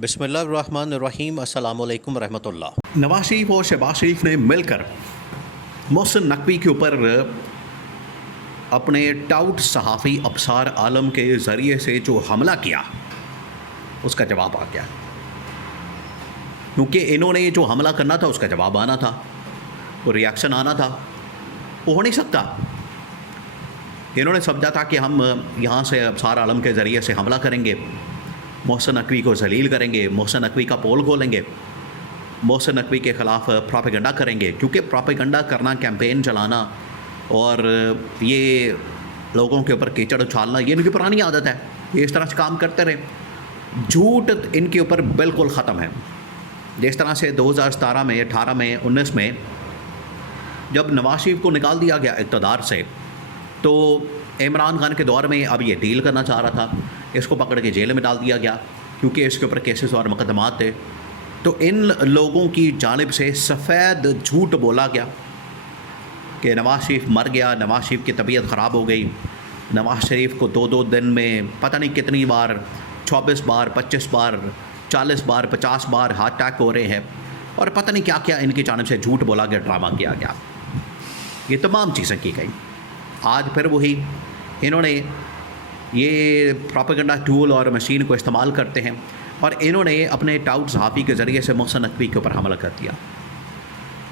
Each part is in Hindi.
बिस्मिल्लाहिर्रहमानिर्रहीम अस्सलामुअलैकुम रहमतुल्लाह। नवाज शरीफ और शहबाज शरीफ ने मिलकर मोहसिन नकवी के ऊपर अपने टाउट सहाफ़ी अबसार आलम के ज़रिए से जो हमला किया उसका जवाब आ गया, क्योंकि इन्होंने जो हमला करना था उसका जवाब आना था, वो रिएक्शन आना था, वो हो नहीं सकता। इन्होंने समझा था कि हम यहाँ से अबसार आलम के ज़रिए से हमला करेंगे, मोहसिन नकवी को जलील करेंगे, मोहसिन नकवी का पोल खोलेंगे, मोहसिन नकवी के ख़िलाफ़ प्रोपेगेंडा करेंगे, क्योंकि प्रोपेगेंडा करना, कैंपेन चलाना और ये लोगों के ऊपर कीचड़ उछालना ये इनकी पुरानी आदत है। ये इस तरह से काम करते रहे। झूठ इनके ऊपर बिल्कुल ख़त्म है। जिस तरह से 2017 में, 18 में, 19 में जब नवाज शरीफ को निकाल दिया गया इक़्तिदार से, तो इमरान खान के दौर में अब ये डील करना चाह रहा था, इसको पकड़ के जेल में डाल दिया गया क्योंकि इसके ऊपर केसेस और मुकदमात थे। तो इन लोगों की जानिब से सफ़ेद झूठ बोला गया कि नवाज शरीफ मर गया, नवाज शरीफ की तबीयत ख़राब हो गई, नवाज शरीफ को दो दिन में पता नहीं कितनी बार, 24 बार, 25 बार, 40 बार, 50 बार हार्ट अटैक हो रहे हैं, और पता नहीं क्या क्या इनकी जानिब से झूठ बोला गया, ड्रामा किया गया। ये तमाम चीज़ें की गई। आज फिर वही इन्होंने ये प्रोपेगेंडा टूल और मशीन को इस्तेमाल करते हैं और इन्होंने अपने टाउट सहाफ़ी के ज़रिए से मोहसिन नकवी के ऊपर हमला कर दिया।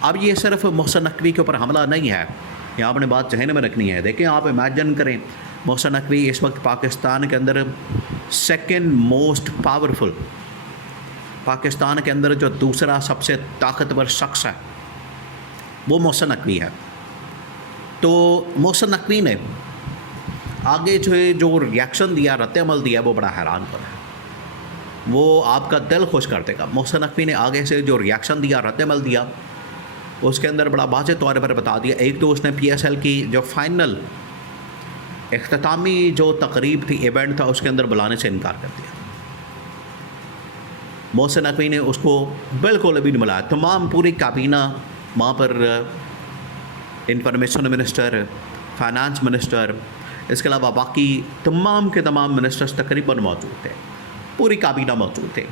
अब ये सिर्फ मोहसिन नकवी के ऊपर हमला नहीं है, ये आपने बात जहन में रखनी है। देखें, आप इमेजिन करें, मोहसिन नकवी इस वक्त पाकिस्तान के अंदर सेकंड मोस्ट पावरफुल, पाकिस्तान के अंदर जो दूसरा सबसे ताकतवर शख्स है वो मोहसिन नकवी है। तो मोहसिन नकवी ने आगे जो रिएक्शन दिया, रद्द-ए-अमल दिया, वो बड़ा हैरान कर है। वो आपका दिल खुश कर देगा। मोहसिन नकवी ने आगे से जो रिएक्शन दिया, रद्द-ए-अमल दिया, उसके अंदर बड़ा वाज़ेह तौर पर बता दिया। एक तो उसने PSL की जो फाइनल इख्तितामी जो तकरीब थी, इवेंट था, उसके अंदर बुलाने से इनकार कर दिया। मोहसिन नकवी ने उसको बिल्कुल अभी नहीं बुलाया। तमाम पूरी काबीना वहाँ पर, इंफॉर्मेशन मिनिस्टर, फाइनेंस मिनिस्टर, इसके अलावा बाकी तमाम के तमाम मिनिस्टर्स तकरीबन मौजूद थे, पूरी काबीना मौजूद थे,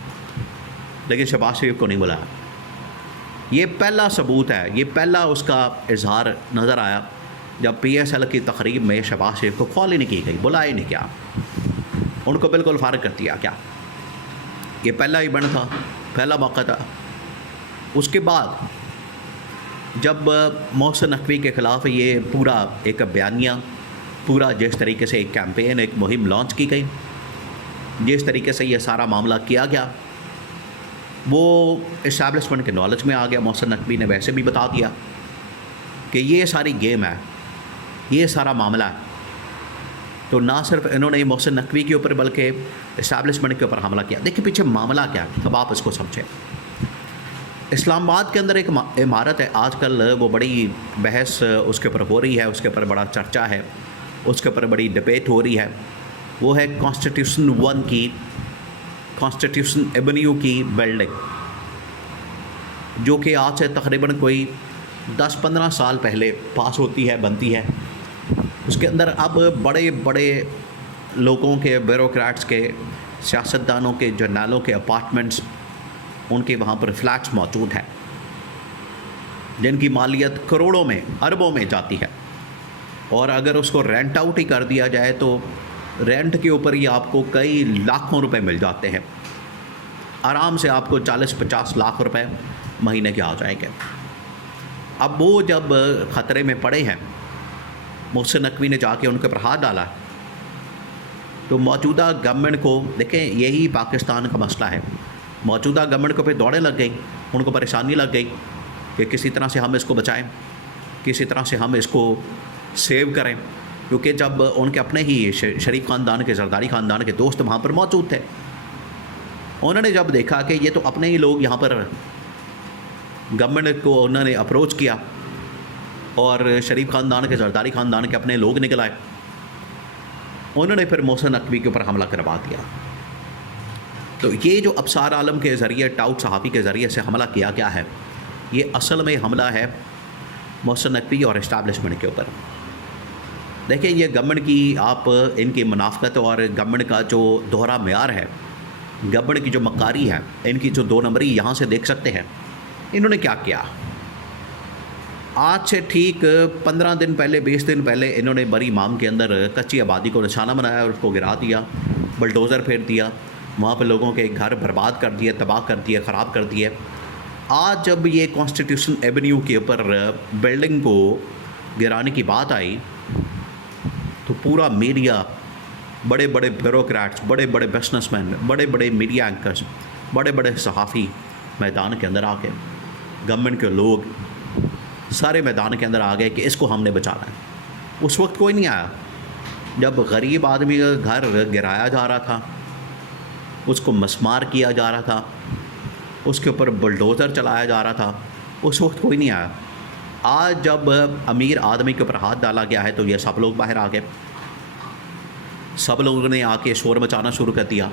लेकिन शहबाज शरीफ को नहीं बुलाया। ये पहला सबूत है, ये पहला उसका इजहार नज़र आया जब PSL की तकरीब में शहबाज शरीफ को कॉल ही नहीं की गई, बुलाया ही नहीं क्या, उनको बिल्कुल फारिग कर दिया क्या। ये पहला इवेंट था, पहला मौका था। उसके बाद जब मोहसिन नकवी के ख़िलाफ़ ये पूरा एक बयानिया, पूरा जिस तरीके से एक कैंपेन, एक मुहिम लॉन्च की गई, जिस तरीके से ये सारा मामला किया गया, वो इस्टेब्लिशमेंट के नॉलेज में आ गया। मोहसिन नकवी ने वैसे भी बता दिया कि ये सारी गेम है, ये सारा मामला है। तो ना सिर्फ इन्होंने मोहसिन नकवी के ऊपर बल्कि इस्टेब्लिशमेंट के ऊपर हमला किया। देखिए पीछे मामला क्या है, अब आप इसको समझें। इस्लामाबाद के अंदर एक इमारत है, आजकल वो बड़ी बहस उसके ऊपर हो रही है, उसके ऊपर बड़ा चर्चा है, उसके ऊपर बड़ी डिबेट हो रही है। वो है कॉन्स्टिट्यूशन 1 की, कॉन्स्टिट्यूशन एवेन्यू की बिल्डिंग, जो कि आज से तकरीबन कोई 10-15 साल पहले पास होती है, बनती है। उसके अंदर अब बड़े बड़े लोगों के, ब्यूरोक्रेट्स के, सियासतदानों के, जर्नलों के अपार्टमेंट्स, उनके वहाँ पर फ्लैट्स मौजूद हैं, जिनकी मालियत करोड़ों में, अरबों में जाती है। और अगर उसको रेंट आउट ही कर दिया जाए तो रेंट के ऊपर ही आपको कई लाखों रुपए मिल जाते हैं। आराम से आपको 40-50 लाख रुपए महीने के आ जाएंगे। अब वो जब ख़तरे में पड़े हैं, मोहसिन नकवी ने जाके उनके ऊपर हाथ डाला, तो मौजूदा गवर्नमेंट को, देखें यही पाकिस्तान का मसला है, मौजूदा गवर्नमेंट को पे दौड़े लग गई, उनको परेशानी लग गई कि किसी तरह से हम इसको बचाएं, किसी तरह से हम इसको सेव करें, क्योंकि जब उनके अपने ही शरीफ ख़ानदान के, जरदारी ख़ानदान के दोस्त वहाँ पर मौजूद थे, उन्होंने जब देखा कि ये तो अपने ही लोग यहाँ पर, गवर्नमेंट को उन्होंने अप्रोच किया और शरीफ ख़ानदान के, जरदारी ख़ानदान के अपने लोग निकल आए, उन्होंने फिर मोहसिन नकवी के ऊपर हमला करवा दिया। तो ये जो अबसार आलम के ज़रिए, टाउट सहाफ़ी के ज़रिए से हमला किया गया है, ये असल में हमला है मोहसिन नकवी और इस्टेब्लिशमेंट के ऊपर। देखिए, ये गवर्नमेंट की, आप इनकी मुनाफ़क़त और गवर्नमेंट का जो दोहरा मेयार है, गवर्नमेंट की जो मक्कारी है, इनकी जो 2 नंबरी यहाँ से देख सकते हैं। इन्होंने क्या किया, आज से ठीक 15 दिन पहले 20 दिन पहले इन्होंने बरी इमाम के अंदर कच्ची आबादी को निशाना बनाया और उसको गिरा दिया, बुलडोज़र फेर दिया, वहाँ पर लोगों के घर बर्बाद कर दिए, तबाह कर दिए, ख़राब कर दिए। आज जब ये कॉन्स्टिट्यूशन एवेन्यू के ऊपर बिल्डिंग को गिराने की बात आई तो पूरा मीडिया, बड़े बड़े ब्यूरोक्रेट्स, बड़े बड़े बिजनेसमैन, बड़े बड़े मीडिया एंकर्स, बड़े बड़े सहाफ़ी मैदान के अंदर आ गए, गवर्नमेंट के लोग सारे मैदान के अंदर आ गए कि इसको हमने बचाना है। उस वक्त कोई नहीं आया जब गरीब आदमी का घर गिराया जा रहा था, उसको मसमार किया जा रहा था, उसके ऊपर बुलडोज़र चलाया जा रहा था, उस वक्त कोई नहीं आया। आज जब अमीर आदमी के ऊपर हाथ डाला गया है तो ये सब लोग बाहर आ गए, सब लोगों ने आके शोर मचाना शुरू कर दिया।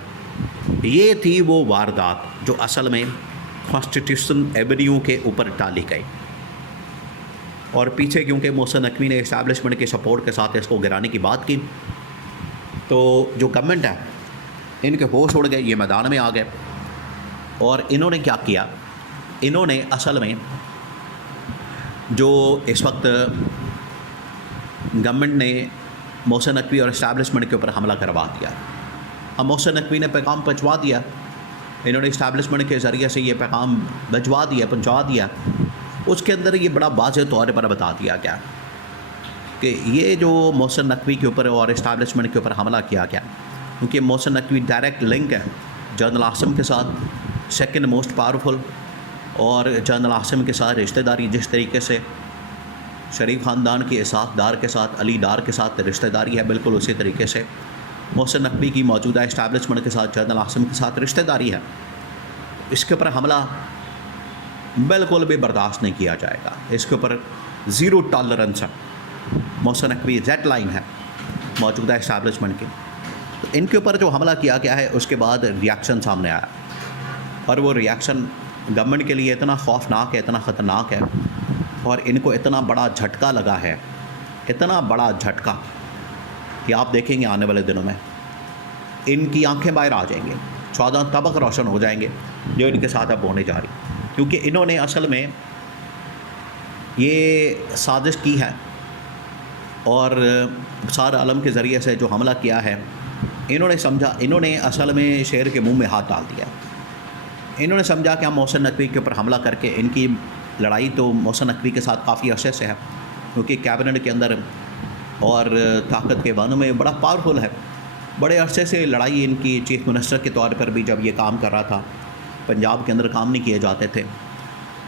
ये थी वो वारदात जो असल में कॉन्स्टिट्यूशन एवेन्यू के ऊपर डाली गई, और पीछे क्योंकि मोहसिन नकवी ने इस्टेब्लिशमेंट के सपोर्ट के साथ इसको गिराने की बात की तो जो गवर्नमेंट है इनके होश उड़ गए, ये मैदान में आ गए। और इन्होंने क्या किया, इन्होंने असल में जो इस वक्त गवर्नमेंट ने मोहसिन नकवी और इस्टेब्लिशमेंट के ऊपर हमला करवा दिया। अब मोहसिन नकवी ने पैगाम पहुँचवा दिया, इन्होंने इस्टेब्लिशमेंट के ज़रिए से ये पैगाम भिजवा दिया, पहुँचा दिया। उसके अंदर ये बड़ा वाज़ेह तौर पर बता दिया गया कि ये जो मोहसिन नकवी के ऊपर और इस्टेब्लिशमेंट के ऊपर हमला किया गया, क्योंकि मोहसिन नकवी डायरेक्ट लिंक है जनरल आसिम के साथ, सेकंड मोस्ट पावरफुल, और जनरल आसिम के साथ रिश्तेदारी जिस तरीके से शरीफ ख़ानदान के इसाक़ डार के साथ, अली डार के साथ रिश्तेदारी है, बिल्कुल उसी तरीके से मोहसिन नकवी की मौजूदा इस्टेब्लिशमेंट के साथ, जनरल आसिम के साथ रिश्तेदारी है। इसके ऊपर हमला बिल्कुल भी बर्दाश्त नहीं किया जाएगा, इसके ऊपर ज़ीरो टॉलरेंस है। मोहसिन नकवी जेड लाइन है मौजूदा इस्टेब्लिशमेंट की। तो इनके ऊपर जो हमला किया गया है उसके बाद रिएक्शन सामने आया, और वो रिएक्शन गवर्नमेंट के लिए इतना खौफनाक है, इतना ख़तरनाक है, और इनको इतना बड़ा झटका लगा है, इतना बड़ा झटका कि आप देखेंगे आने वाले दिनों में इनकी आंखें बाहर आ जाएंगी, 14 तबक रोशन हो जाएंगे जो इनके साथ अब होने जा रही। क्योंकि इन्होंने असल में ये साजिश की है और सार आलम के ज़रिए से जो हमला किया है, इन्होंने समझा, इन्होंने असल में शेर के मुंह में हाथ डाल दिया। इन्होंने समझा कि हम मोहसिन नकवी के ऊपर हमला करके, इनकी लड़ाई तो मोहसिन नकवी के साथ काफ़ी अरसे से है, क्योंकि कैबिनेट के अंदर और ताकत के बानों में बड़ा पावरफुल है। बड़े अरसे से लड़ाई इनकी, चीफ मिनिस्टर के तौर पर भी जब ये काम कर रहा था, पंजाब के अंदर काम नहीं किए जाते थे,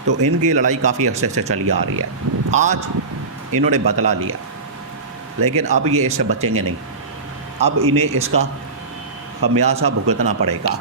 तो इनकी लड़ाई काफ़ी अरसे से चली आ रही है। आज इन्होंने बदला लिया, लेकिन अब ये इससे बचेंगे नहीं, अब इन्हें इसका खमियाजा भुगतना पड़ेगा।